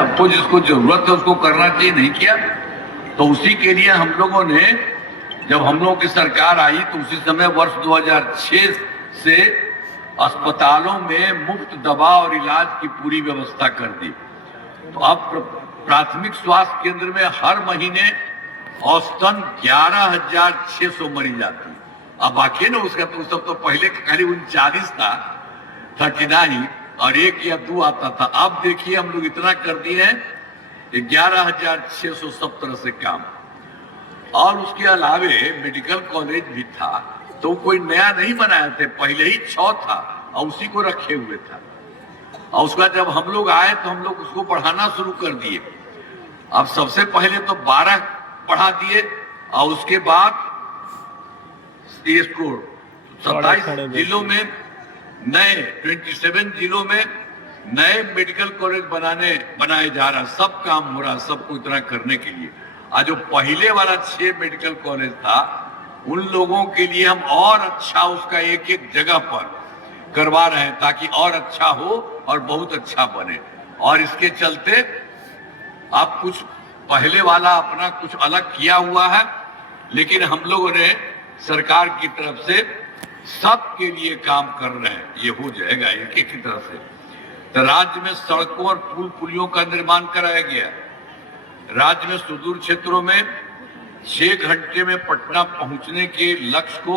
सबको जिसको जरूरत है उसको करना चाहिए, नहीं किया। तो उसी के लिए हम लोगों ने, जब हम लोगों की सरकार आई तो उसी समय वर्ष 2006 से अस्पतालों में मुफ्त दवा और इलाज की पूरी व्यवस्था कर दी। तो अब प्राथमिक स्वास्थ्य केंद्र में हर महीने औसतन 11,600 मरीज आते हैं। अब बाकी ना उसका तो सब तो पहले खाली 39 था 39 और 1 या 2 आता था। अब देखिए हम लोग इतना कर दिए हैं 11,600 सब तरह से काम। और उसके अलावे मेडिकल कॉलेज भी था, तो कोई नया नहीं बनाया थे, पहले ही 6 था और उसी को रखे हुए था। और उसका जब हम लोग आए तो हम लोग उसको बढ़ाना शुरू कर दिए। अब सबसे पहले तो 12 बढ़ा दिए और उसके बाद इसको 27 जिलों में नए 27 जिलों में नए मेडिकल कॉलेज बनाए जा रहा। सब काम हो रहा, सबको इतना करने के लिए। आज जो पहले वाला 6 मेडिकल कॉलेज था उन लोगों के लिए हम और अच्छा उसका एक एक जगह पर करवा रहे हैं ताकि और अच्छा हो और बहुत अच्छा बने। और इसके चलते आप कुछ पहले वाला अपना कुछ अलग किया हुआ है, लेकिन हम लोगों ने सरकार की तरफ से सबके लिए काम कर रहे हैं। ये हो जाएगा एक एक की तरफ से। तो राज्य में सड़कों और पुल पुलियों का निर्माण कराया गया। राज्य में सुदूर क्षेत्रों में 6 घंटे में पटना पहुंचने के लक्ष्य को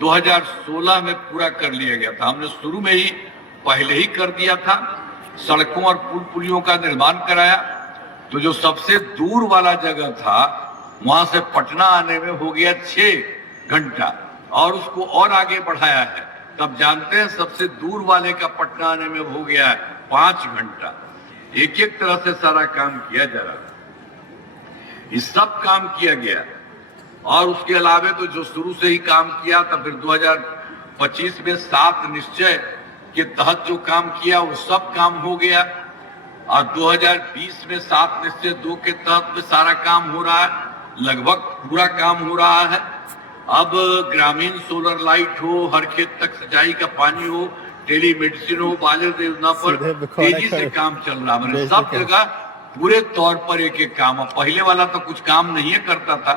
2016 में पूरा कर लिया गया था। हमने शुरू में ही पहले ही कर दिया था। सड़कों और पुल पुलियों का निर्माण कराया। तो जो सबसे दूर वाला जगह था वहां से पटना आने में हो गया 6 घंटा और उसको और आगे बढ़ाया है। तब जानते हैं सबसे दूर वाले का पटना आने में हो गया है 5 घंटा। एक एक तरह से सारा काम किया जा रहा, इस सब काम किया गया। और उसके अलावे तो जो शुरू से ही काम किया था, फिर 2025 में 7 निश्चय के तहत जो काम किया वो सब काम हो गया। और 2020 में 7 निश्चय 2 के तहत में सारा काम हो रहा है, लगभग पूरा काम हो रहा है। अब ग्रामीण सोलर लाइट हो, हर खेत तक सिंचाई का पानी हो, टेलीमेडिसिन हो, बालिग योजना पर तेजी से काम चल रहा है। सब जगह पूरे तौर पर एक एक काम। पहले वाला तो कुछ काम नहीं करता था।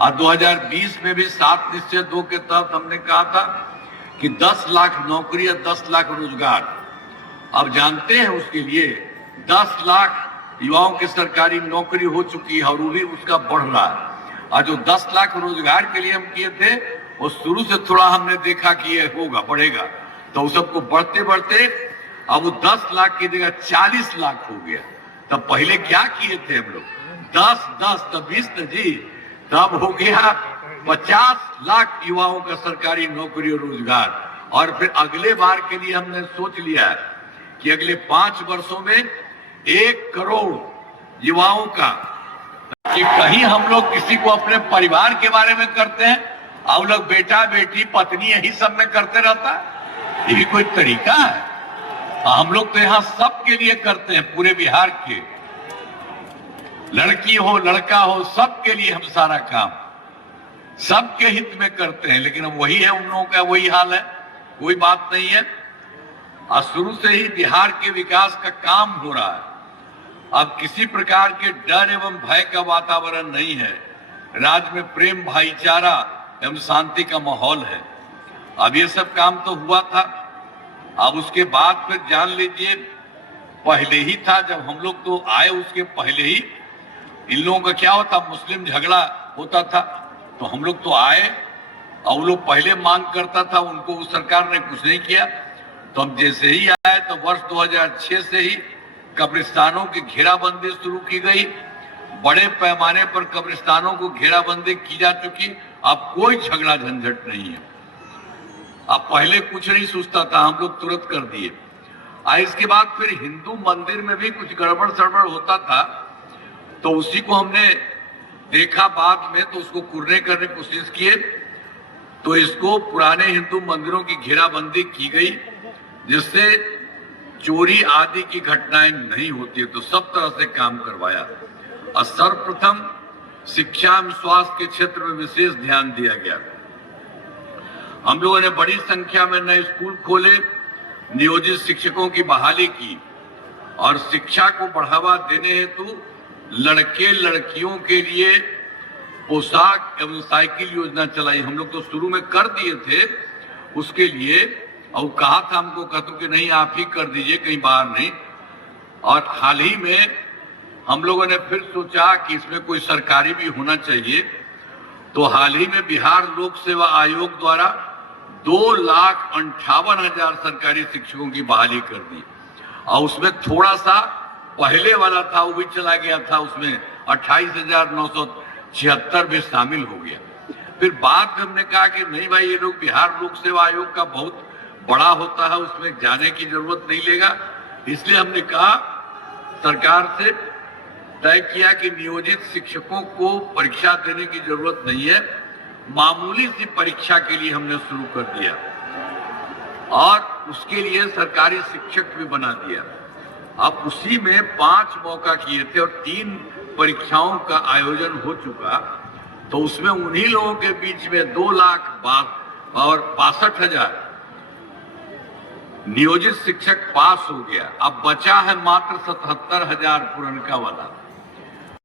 और 2020 में भी 7 निश्चय 2 के तहत हमने कहा था कि 10 लाख नौकरी या 10 लाख रोजगार। अब जानते हैं उसके लिए 10 लाख युवाओं की सरकारी नौकरी हो चुकी है और वो भी उसका बढ़ रहा है। और जो 10 लाख रोजगार के लिए हम किए थे वो शुरू से थोड़ा हमने देखा कि ये होगा, बढ़ेगा, तो सबको बढ़ते बढ़ते अब वो 10 लाख की जगह 40 लाख हो गया। तब पहले क्या किए थे हम लोग? 10 तब 20 जी, तब हो गया 50 लाख युवाओं का सरकारी नौकरी और रोजगार। और फिर अगले बार के लिए हमने सोच लिया है कि अगले 5 वर्षों में 1 करोड़ युवाओं का, कि कहीं हम लोग किसी को अपने परिवार के बारे में करते हैं और लोग बेटा बेटी पत्नी यही सब में करते रहता है। ये भी कोई तरीका है? हम लोग तो यहाँ सबके लिए करते हैं, पूरे बिहार के, लड़की हो लड़का हो सबके लिए हम सारा काम सबके हित में करते हैं। लेकिन अब वही है, उन लोगों का वही हाल है, कोई बात नहीं है। और शुरू से ही बिहार के विकास का काम हो रहा है। अब किसी प्रकार के डर एवं भय का वातावरण नहीं है। राज्य में प्रेम, भाईचारा एवं शांति का माहौल है। अब ये सब काम तो हुआ था। अब उसके बाद फिर जान लीजिए पहले ही था, जब हम लोग तो आए उसके पहले ही इन लोगों का क्या होता, मुस्लिम झगड़ा होता था। तो हम लोग तो आए और वो लोग पहले मांग करता था, उनको उस सरकार ने कुछ नहीं किया। तो हम जैसे ही आए तो वर्ष 2006 से ही कब्रिस्तानों की घेराबंदी शुरू की गई। बड़े पैमाने पर कब्रिस्तानों को घेराबंदी की जा चुकी। अब कोई झगड़ा झंझट नहीं है। अब पहले कुछ नहीं सोचता था, हम लोग तुरंत कर दिए। इसके बाद फिर हिंदू मंदिर में भी कुछ गड़बड़ सड़बड़ होता था, तो उसी को हमने देखा बाद में, तो उसको कुरने करने की कोशिश किए। तो इसको पुराने हिंदू मंदिरों की घेराबंदी की गई, जिससे चोरी आदि की घटनाएं नहीं होती है। तो सब तरह से काम करवाया। और सर्वप्रथम शिक्षा एवं स्वास्थ्य के क्षेत्र में विशेष ध्यान दिया गया। हम लोगों ने बड़ी संख्या में नए स्कूल खोले, नियोजित शिक्षकों की बहाली की और शिक्षा को बढ़ावा देने हेतु लड़के लड़कियों के लिए पोशाक एवं साइकिल योजना चलाई। हम लोग तो शुरू में कर दिए थे उसके लिए, और कहा था हमको, कहते कि नहीं आप ही कर दीजिए, कहीं बाहर नहीं। और हाल ही में हम लोगों ने फिर सोचा कि इसमें कोई सरकारी भी होना चाहिए, तो हाल ही में बिहार लोक सेवा आयोग द्वारा 2,58,000 सरकारी शिक्षकों की बहाली कर दी। और उसमें थोड़ा सा पहले वाला था वो भी चला गया था, उसमें 28,976 भी शामिल हो गया। फिर बाद में हमने कहा कि नहीं भाई, ये लोग बिहार लोक सेवा आयोग का बहुत बड़ा होता है, उसमें जाने की जरूरत नहीं लेगा। इसलिए हमने कहा, सरकार से तय किया कि नियोजित शिक्षकों को परीक्षा देने की जरूरत नहीं है, मामूली सी परीक्षा के लिए हमने शुरू कर दिया और उसके लिए सरकारी शिक्षक भी बना दिया। अब उसी में 5 मौका किए थे और 3 परीक्षाओं का आयोजन हो चुका, तो उसमें उन्हीं लोगों के बीच में 2,62,000 नियोजित शिक्षक पास हो गया। अब बचा है मात्र 77,000 पुरनका वाला।